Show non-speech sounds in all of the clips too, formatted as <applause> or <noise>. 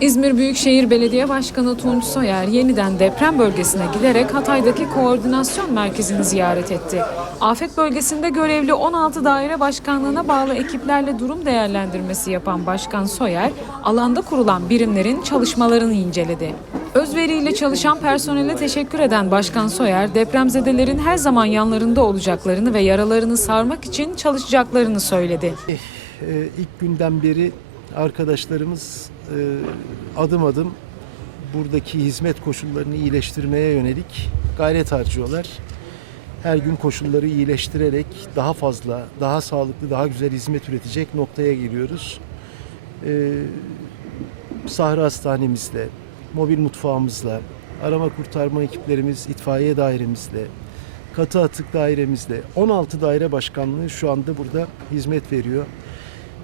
İzmir Büyükşehir Belediye Başkanı Tunç Soyer yeniden deprem bölgesine giderek Hatay'daki koordinasyon merkezini ziyaret etti. Afet bölgesinde görevli 16 daire başkanlığına bağlı ekiplerle durum değerlendirmesi yapan Başkan Soyer, alanda kurulan birimlerin çalışmalarını inceledi. Özveriyle çalışan personele teşekkür eden Başkan Soyer, depremzedelerin her zaman yanlarında olacaklarını ve yaralarını sarmak için çalışacaklarını söyledi. Ee, ilk günden beri arkadaşlarımız e, adım adım buradaki hizmet koşullarını iyileştirmeye yönelik gayret harcıyorlar. Her gün koşulları iyileştirerek daha fazla, daha sağlıklı, daha güzel hizmet üretecek noktaya geliyoruz. Ee, Sahra Hastanemizle, mobil mutfağımızla, arama kurtarma ekiplerimiz, itfaiye dairemizle, katı atık dairemizle 16 daire başkanlığı şu anda burada hizmet veriyor.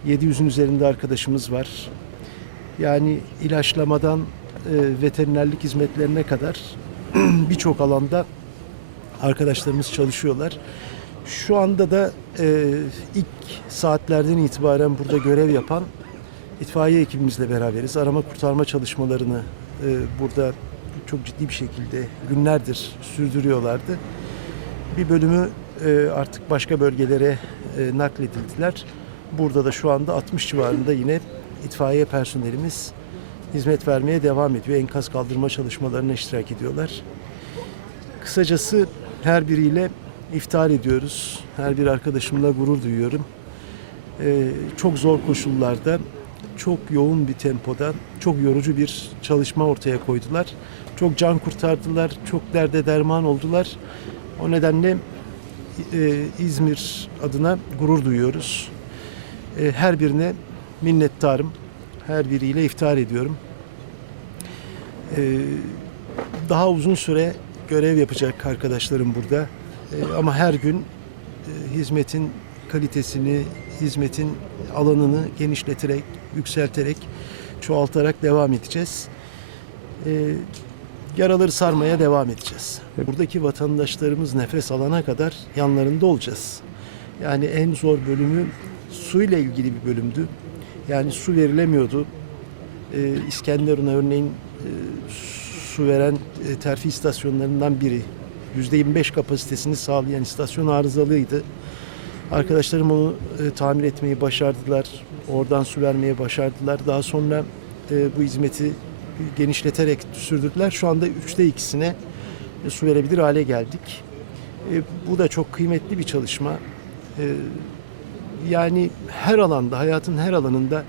700'ün üzerinde arkadaşımız var. Yani ilaçlamadan e, veterinerlik hizmetlerine kadar <clears throat> birçok alanda arkadaşlarımız çalışıyorlar. Şu anda da e, ilk saatlerden itibaren burada görev yapan itfaiye ekibimizle beraberiz. Arama kurtarma çalışmalarını e, burada çok ciddi bir şekilde günlerdir sürdürüyorlardı. Bir bölümü e, artık başka bölgelere e, nakledildiler. Burada da şu anda 60 civarında yine itfaiye personelimiz hizmet vermeye devam ediyor. Enkaz kaldırma çalışmalarına iştirak ediyorlar. Kısacası her biriyle iftihar ediyoruz. Her bir arkadaşımla gurur duyuyorum. Ee, çok zor koşullarda, çok yoğun bir tempoda, çok yorucu bir çalışma ortaya koydular. Çok can kurtardılar, çok derde derman oldular. O nedenle e, İzmir adına gurur duyuyoruz. E, her birine minnettarım. Her biriyle iftihar ediyorum. E, daha uzun süre görev yapacak arkadaşlarım burada. E, ama her gün e, hizmetin kalitesini, hizmetin alanını genişleterek, yükselterek, çoğaltarak devam edeceğiz. E, yaraları sarmaya devam edeceğiz. Buradaki vatandaşlarımız nefes alana kadar yanlarında olacağız. Yani en zor bölümü suyla ilgili bir bölümdü. Yani su verilemiyordu. Ee, İskenderun'a örneğin e, su veren e, terfi istasyonlarından biri. %25 kapasitesini sağlayan istasyon arızalıydı. Arkadaşlarım onu e, tamir etmeyi başardılar. Oradan su vermeye başardılar. Daha sonra e, bu hizmeti genişleterek sürdürdüler. Şu anda üçte ikisine e, su verebilir hale geldik. E, bu da çok kıymetli bir çalışma. E, yani her alanda, hayatın her alanında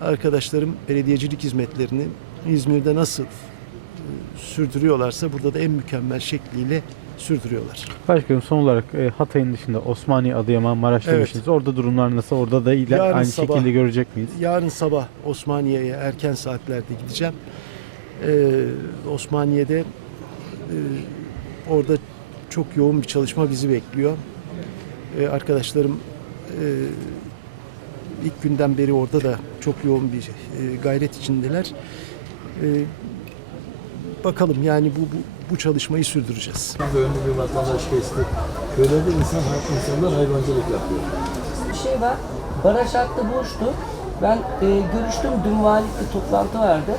arkadaşlarım belediyecilik hizmetlerini İzmir'de nasıl e, sürdürüyorlarsa burada da en mükemmel şekliyle sürdürüyorlar. Başkanım son olarak e, Hatay'ın dışında Osmaniye, Adıyaman, Maraş Evet. demiştiniz. Orada durumlar nasıl? Orada da ile Yarın aynı sabah- şekilde görecek miyiz? Yarın sabah Osmaniye'ye erken saatlerde gideceğim. Ee, Osmaniye'de e, orada çok yoğun bir çalışma bizi bekliyor. Ee, arkadaşlarım ilk günden beri orada da çok yoğun bir e, gayret içindeler. Ee, bakalım yani bu, bu, bu çalışmayı sürdüreceğiz. Böyle bir vatandaş kesti. Köylerde insan, insanlar hayvancılık yapıyor. bir şey var. Baraj hattı boştu. Ben e, görüştüm dün valilikte toplantı vardı.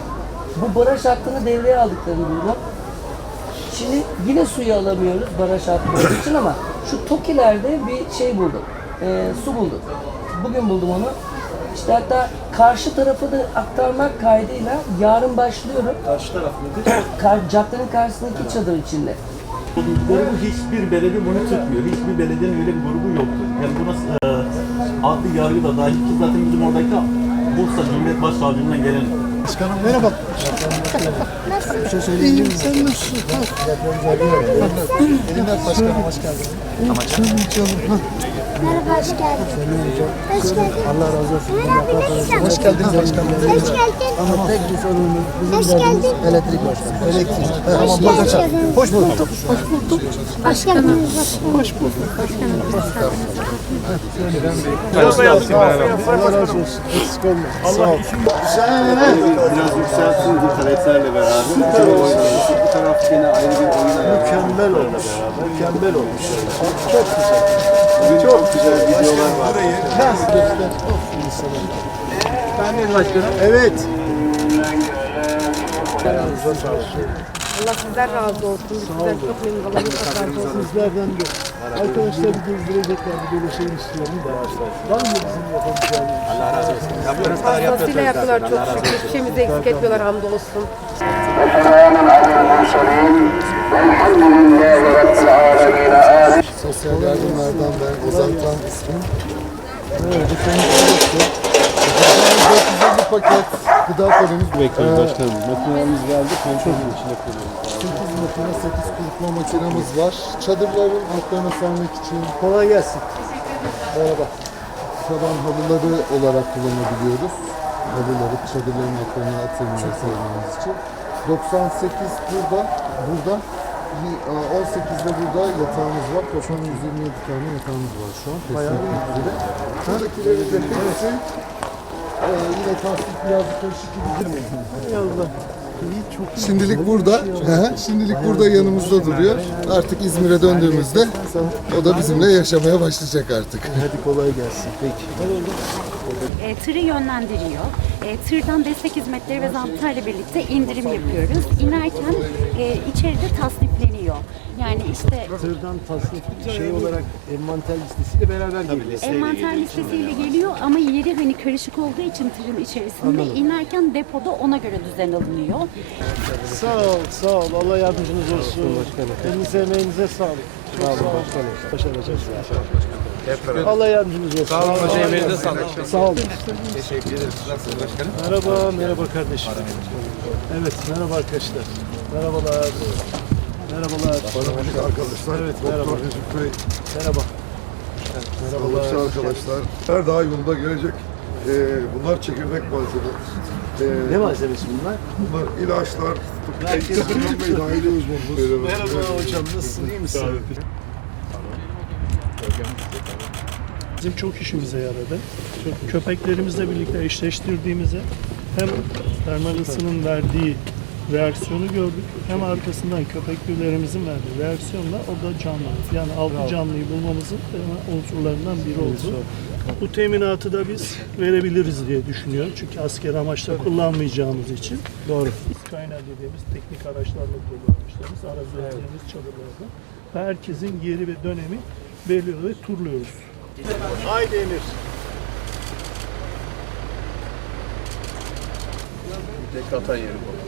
Bu baraj hattını devreye aldıklarını duydum. Şimdi yine suyu alamıyoruz baraj hattı olduğu için ama şu TOKİ'lerde bir şey buldum. E, su buldum. Bugün buldum onu. İşte hatta karşı tarafı da aktarmak kaydıyla yarın başlıyorum. Karşı taraf nedir? <coughs> Kar, caddenin karşısındaki çadır içinde. Grubu hiçbir belediye bunu tutmuyor. Hiçbir belediyenin öyle bir grubu yoktur. Yani buna e, adli yargı da dahil ki zaten bizim oradaki Bursa Cumhuriyet Başsavcılığından gelen Başkanım merhaba. Bir şey söyleyebilir misin? Sen nasılsın? Elimler başkanım hoş geldin. Merhaba, hoş geldin. Hoş geldin. Allah razı olsun. Merhaba? Hoş geldiniz başkanım. Hoş geldin. Ama tek bir sorunumuz bizim derdimiz geldin. elektrik başkanım. Elektrik. Hoş geldin. Hoş bulduk. Hoş bulduk. Hoş geldiniz. Hoş bulduk. Allah razı olsun. Eksik olma. Sağ ol. biraz yükselsin bu Serle beraber. Bu taraf gene ayrı bir oyun ayağı. Mükemmel olmuş. Mükemmel olmuş. Çok, çok güzel. Bugün çok, çok güzel videolar var. Burayı nasıl göster? Of insanım. Ben de başkanım. Evet. Allah sizden razı olsun. Biz sizden çok memnun Allah razı olsun. Sizlerden de arkadaşlar bir gezdirecekler bir dolaşayım istiyorum da. Var mı bizim yapabileceğimiz? Fazlasıyla yaptılar çok şükür. Hiçbir şeyimizi eksik etmiyorlar hamdolsun. Sosyal yardımlardan ben Ozan Tan ismim. Evet, bu olmuştu. 450 paket gıda kolimiz bekliyoruz başkanım. Makinemiz geldi, kontrolün içine koyuyoruz. 8 makine, 8 kurutma makinemiz var. Çadırların altlarına sermek için Kolay gelsin. Merhaba. Taban halıları olarak kullanabiliyoruz. Halıları çadırların altlarına atılmaya sermemiz için. 98 burada, burada. Bir, e, 18'de burada yatağımız var. Toplam 127 tane yatağımız var şu an. Bayağı üzere. Buradakileri de hepsi e, yine tasdik biraz karışık gibi. Hay Allah. İyi çok iyi. Şimdilik burada. Şimdilik burada yanımızda duruyor. Artık İzmir'e döndüğümüzde o da bizimle yaşamaya başlayacak artık. Hadi kolay gelsin. Peki. e, tırı yönlendiriyor. E, tırdan destek hizmetleri ve zabıtayla birlikte indirim yapıyoruz. İnerken e, içeride tasnifleniyor. Yani işte Tırdan tasnif şey olarak envanter listesiyle beraber geliyor. envanter listesiyle geliyor ama yeri hani karışık olduğu için tırın içerisinde inerken depoda ona göre düzen alınıyor. Sağ ol, sağ ol. Allah yardımcınız olsun. Elinize emeğinize sağlık. Çok sağ olun. Başaracağız. Allah yardımcınız olsun. Sağ olun hocam. Emeğinize sağlık. Sağ olun. Teşekkür ederiz. Nasılsınız başkanım? Merhaba, merhaba kardeşim. Evet, merhaba arkadaşlar. Merhabalar. Merhabalar. Arkadaşlar, Evet, merhaba. Merhaba. Merhabalar arkadaşlar. Her daha yolunda gelecek. Ee, bunlar çekirdek malzeme. Ee, Ne malzemesi bunlar? bunlar ilaçlar, Herkes tıbbi dahili uzmanımız. Merhaba hocam, nasılsın? İyi misin? Bizim çok işimize yaradı. Köpeklerimizle birlikte eşleştirdiğimizde hem termal ısının verdiği reaksiyonu gördük hem arkasından köpek türlerimizin verdiği reaksiyonla o da canlı. Yani altı canlıyı bulmamızın unsurlarından biri oldu. Bu teminatı da biz verebiliriz diye düşünüyorum. Çünkü asker amaçla kullanmayacağımız için. Doğru. Kaynar dediğimiz teknik araçlarla dolu araçlarımız, arazilerimiz, çadırlarda. Herkesin yeri ve dönemi belirliyor ve turluyoruz. Haydi Emir. Tek hata yeri bu.